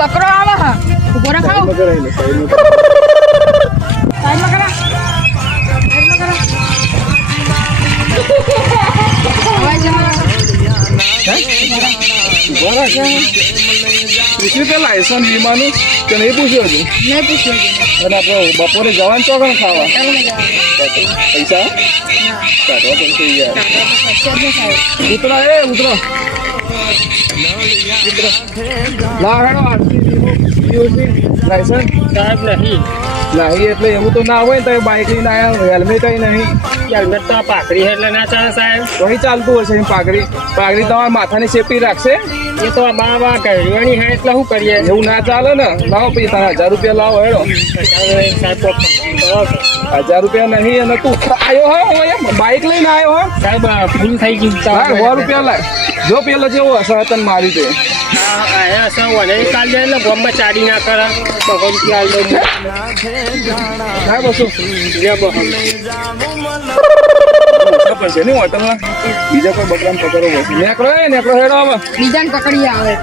બકરો આવે હા. ઊભો રખાવ રાખ. પૂછ્યું કે લાયસન્સ વીમાનું કે નહીં પૂછ્યું હજુ નહીં પૂછ્યું. અને આપણે બપોરે જવાનું ખાવા ચાલો ને જવાનું. પૈસા. કાઢવા પડશે યાર. ઉતરો એ ઉતરો હેડો આરસી લાયસન્સ સાહેબ નહીં નહીં એટલે એવું તો ના હોય ને તો બાઇક લઈને આવ્યા હેલ્મેટ નહીં. હેલ્મેટ તો પાકડી એટલે ના ચાલે સાહેબ. અહીં ચાલતું હશે પાઘડી. પાઘડી તમારા માથાની સેફટી રાખશે? એ તો બાબા કહેવાની હે એટલે શું કરીએ? એવું ના ચાલે ને? લાવો પછી તારા હજાર રૂપિયા લાવો હેડો. હજાર રૂપિયા નહીં અને તું આવ્યો હો એમ. બાઇક લઈને આવ્યો હો. સાહેબ ફૂલ થઈ ગયું. સો રૂપિયા લાગ જો પેલો જેવો અસર તને મારી દે બીજા કોઈ બકરામ પકડો નેકડો નેકરો હેડો બીજા પકડી આવે.